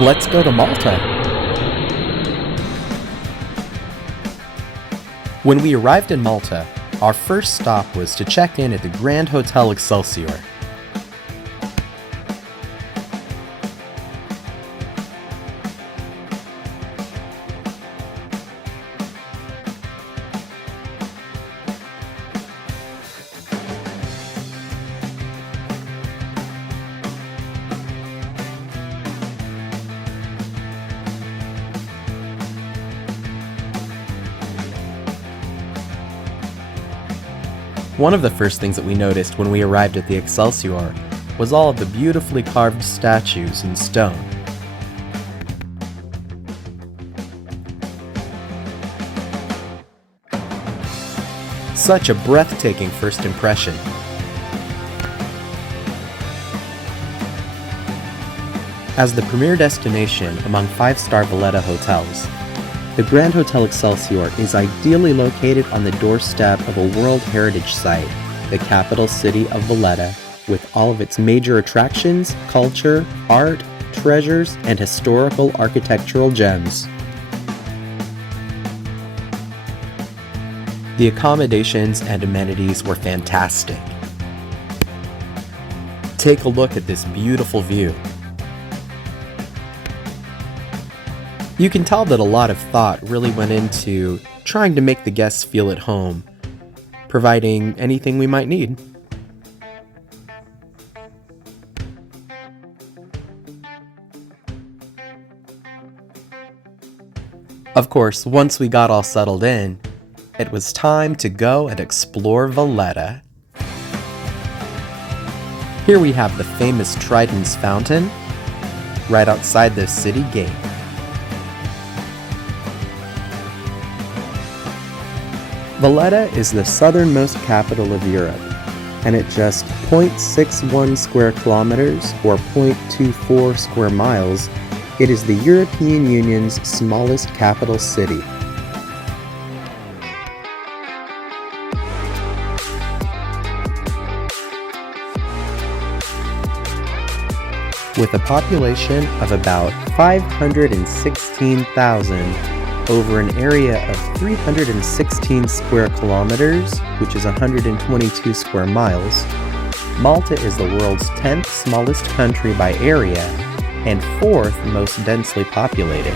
Let's go to Malta. When we arrived in Malta, our first stop was to check in at the Grand Hotel Excelsior. One of the first things that we noticed when we arrived at the Excelsior was all of the beautifully carved statues in stone. Such a breathtaking first impression. As the premier destination among five-star Valletta hotels, the Grand Hotel Excelsior is ideally located on the doorstep of a World Heritage Site, the capital city of Valletta, with all of its major attractions, culture, art, treasures, and historical architectural gems. The accommodations and amenities were fantastic. Take a look at this beautiful view. You can tell that a lot of thought really went into trying to make the guests feel at home, providing anything we might need. Of course, once we got all settled in, it was time to go and explore Valletta. Here we have the famous Trident's Fountain, right outside the city gate. Valletta is the southernmost capital of Europe, and at just 0.61 square kilometers or 0.24 square miles, it is the European Union's smallest capital city. With a population of about 516,000, over an area of 316 square kilometers, which is 122 square miles, Malta is the world's 10th smallest country by area and 4th most densely populated.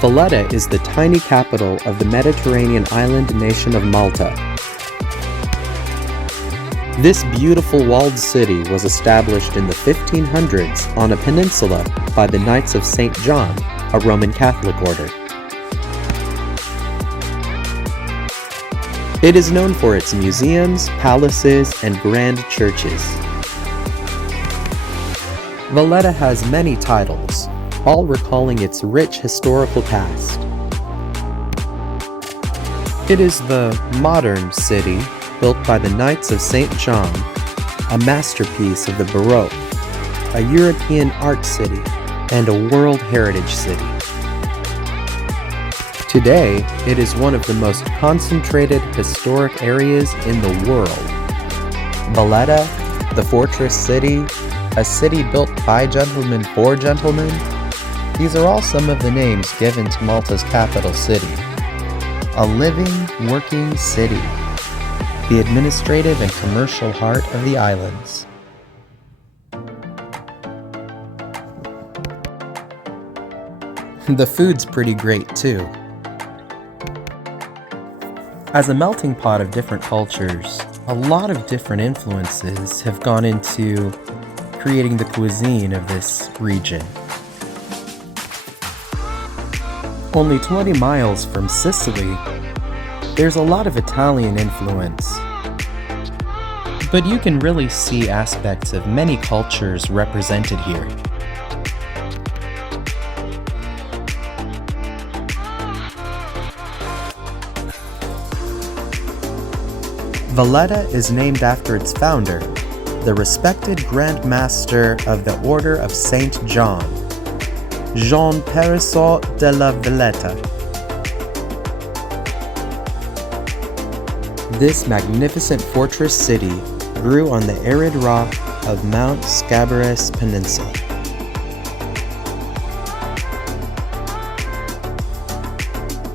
Valletta is the tiny capital of the Mediterranean island nation of Malta. This beautiful walled city was established in the 1500s on a peninsula by the Knights of St. John, a Roman Catholic order. It is known for its museums, palaces, and grand churches. Valletta has many titles, all recalling its rich historical past. It is the modern city built by the Knights of St. John, a masterpiece of the Baroque, a European art city, and a World Heritage City. Today, it is one of the most concentrated historic areas in the world. Valletta, the Fortress City, a city built by gentlemen for gentlemen, these are all some of the names given to Malta's capital city. A living, working city, the administrative and commercial heart of the islands. The food's pretty great too. As a melting pot of different cultures, a lot of different influences have gone into creating the cuisine of this region. Only 20 miles from Sicily, there's a lot of Italian influence. But you can really see aspects of many cultures represented here. Valletta is named after its founder, the respected Grand Master of the Order of St. John, Jean Perisot de la Valletta. This magnificent fortress city grew on the arid rock of Mount Scabarus Peninsula.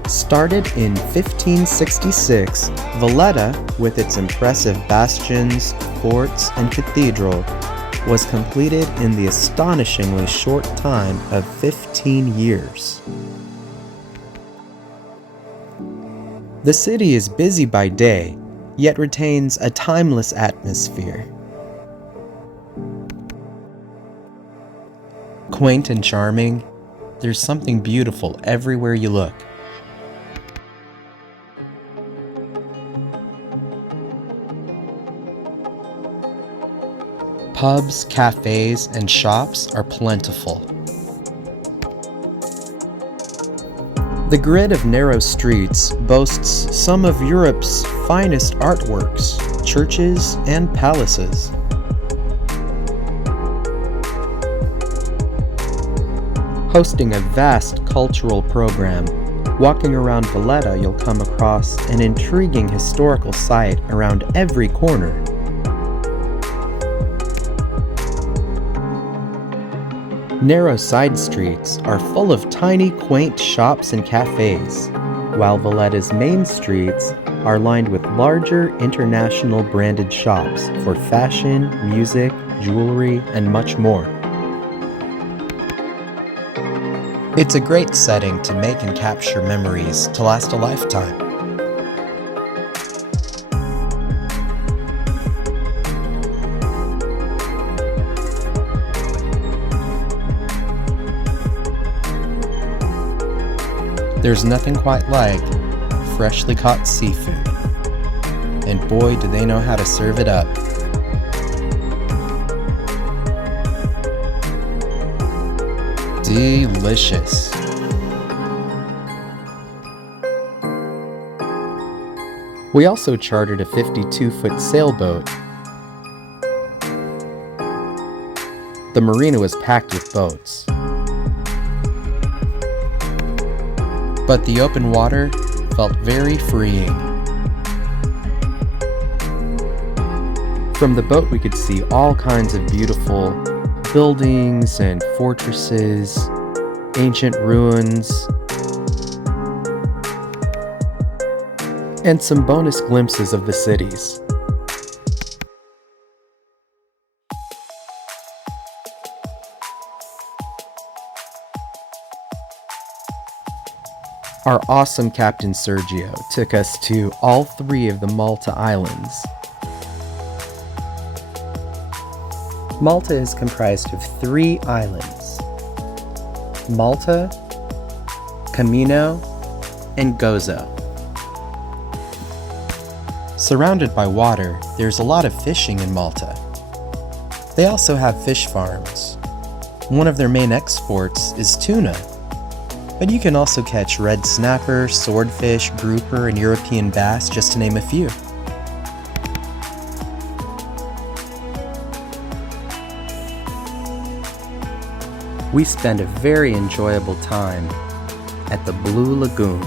Started in 1566, Valletta, with its impressive bastions, forts, and cathedral, was completed in the astonishingly short time of 15 years. The city is busy by day, yet retains a timeless atmosphere. Quaint and charming, there's something beautiful everywhere you look. Pubs, cafes, and shops are plentiful. The grid of narrow streets boasts some of Europe's finest artworks, churches, and palaces. Hosting a vast cultural program, walking around Valletta you'll come across an intriguing historical site around every corner. Narrow side streets are full of tiny, quaint shops and cafes, while Valletta's main streets are lined with larger international branded shops for fashion, music, jewelry, and much more. It's a great setting to make and capture memories to last a lifetime. There's nothing quite like freshly caught seafood. And boy, do they know how to serve it up. Delicious. We also chartered a 52-foot sailboat. The marina was packed with boats. But the open water felt very freeing. From the boat we could see all kinds of beautiful buildings and fortresses, ancient ruins, and some bonus glimpses of the cities. Our awesome Captain Sergio took us to all 3 of the Malta Islands. Malta is comprised of 3 islands: Malta, Camino, and Gozo. Surrounded by water, there's a lot of fishing in Malta. They also have fish farms. One of their main exports is tuna. But you can also catch red snapper, swordfish, grouper, and European bass, just to name a few. We spent a very enjoyable time at the Blue Lagoon.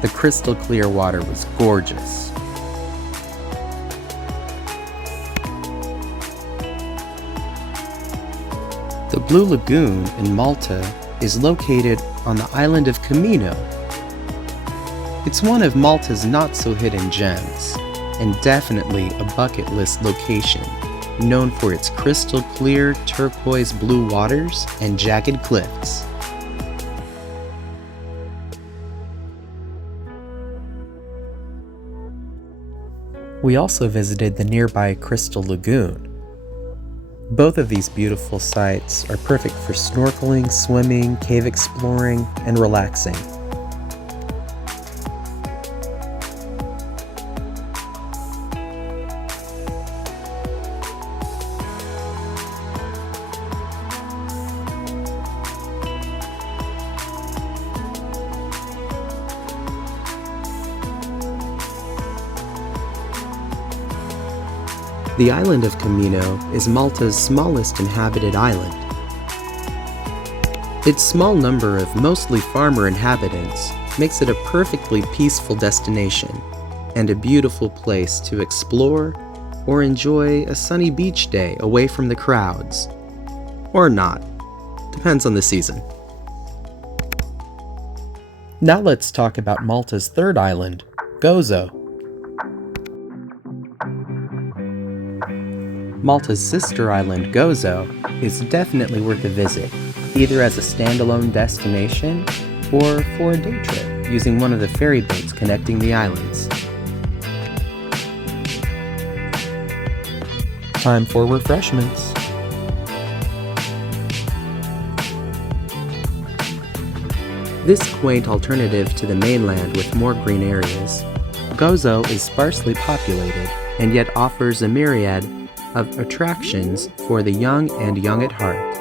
The crystal clear water was gorgeous. The Blue Lagoon in Malta is located on the island of Camino. It's one of Malta's not-so-hidden gems, and definitely a bucket list location, known for its crystal clear turquoise blue waters and jagged cliffs. We also visited the nearby Crystal Lagoon. Both of these beautiful sites are perfect for snorkeling, swimming, cave exploring, and relaxing. The island of Camino is Malta's smallest inhabited island. Its small number of mostly farmer inhabitants makes it a perfectly peaceful destination and a beautiful place to explore or enjoy a sunny beach day away from the crowds. Or not. Depends on the season. Now let's talk about Malta's third island, Gozo. Malta's sister island, Gozo, is definitely worth a visit, either as a standalone destination or for a day trip using one of the ferry boats connecting the islands. Time for refreshments. This quaint alternative to the mainland with more green areas, Gozo is sparsely populated and yet offers a myriad of attractions for the young and young at heart.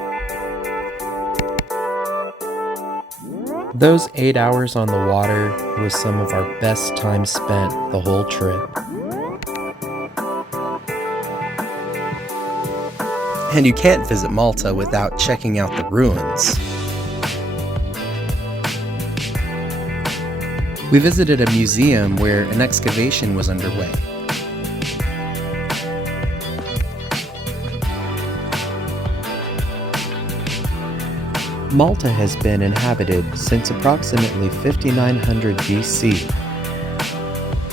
Those 8 hours on the water was some of our best time spent the whole trip. And you can't visit Malta without checking out the ruins. We visited a museum where an excavation was underway. Malta has been inhabited since approximately 5900 BC.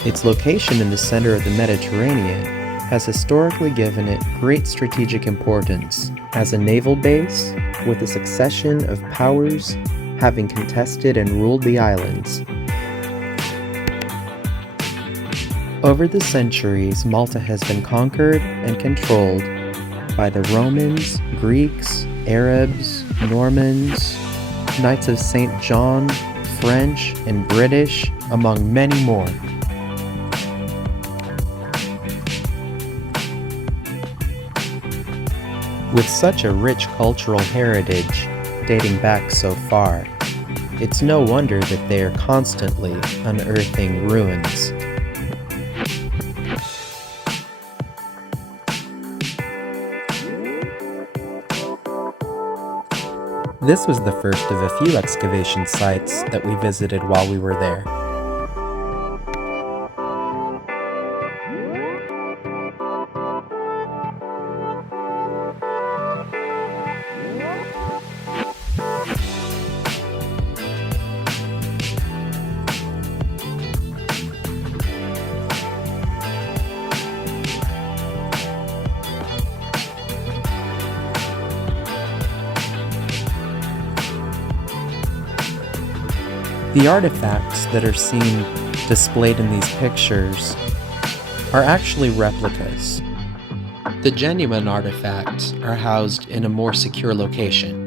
Its location in the center of the Mediterranean has historically given it great strategic importance as a naval base with a succession of powers having contested and ruled the islands. Over the centuries, Malta has been conquered and controlled by the Romans, Greeks, Arabs, Normans, Knights of St. John, French, and British, among many more. With such a rich cultural heritage dating back so far, it's no wonder that they are constantly unearthing ruins. This was the first of a few excavation sites that we visited while we were there. The artifacts that are seen displayed in these pictures are actually replicas. The genuine artifacts are housed in a more secure location.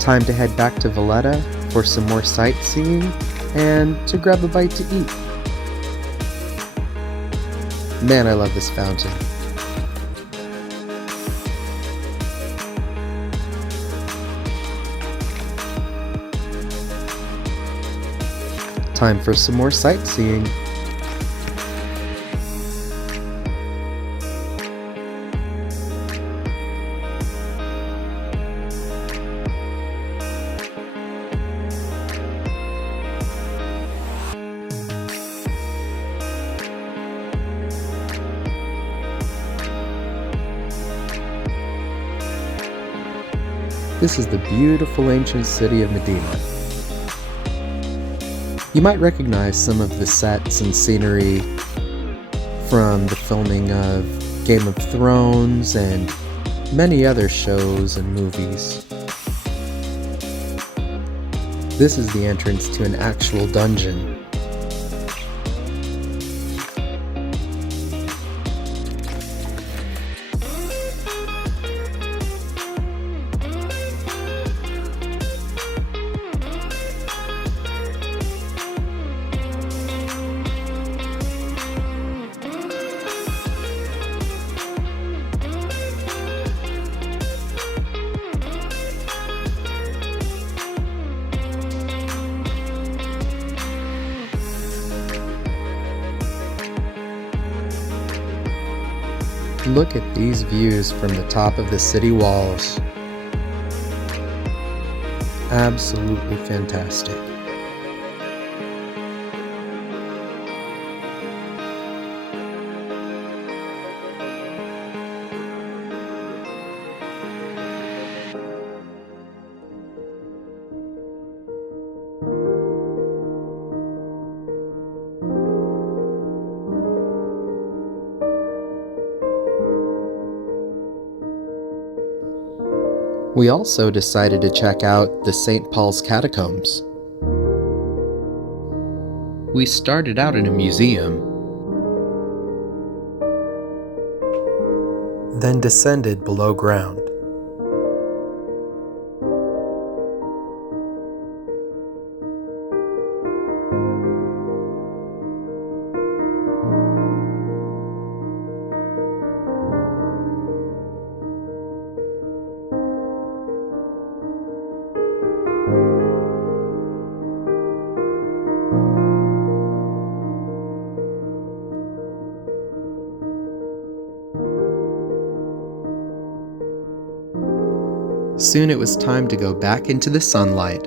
Time to head back to Valletta for some more sightseeing and to grab a bite to eat. Man, I love this fountain. Time for some more sightseeing. This is the beautiful ancient city of Medina. You might recognize some of the sets and scenery from the filming of Game of Thrones, and many other shows and movies. This is the entrance to an actual dungeon. Look at these views from the top of the city walls. Absolutely fantastic. We also decided to check out the St. Paul's Catacombs. We started out in a museum, then descended below ground. Soon it was time to go back into the sunlight.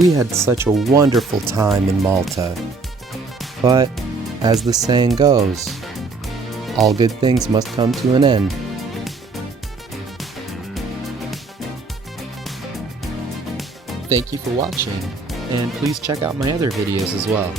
We had such a wonderful time in Malta. But, as the saying goes, all good things must come to an end. Thank you for watching, and please check out my other videos as well.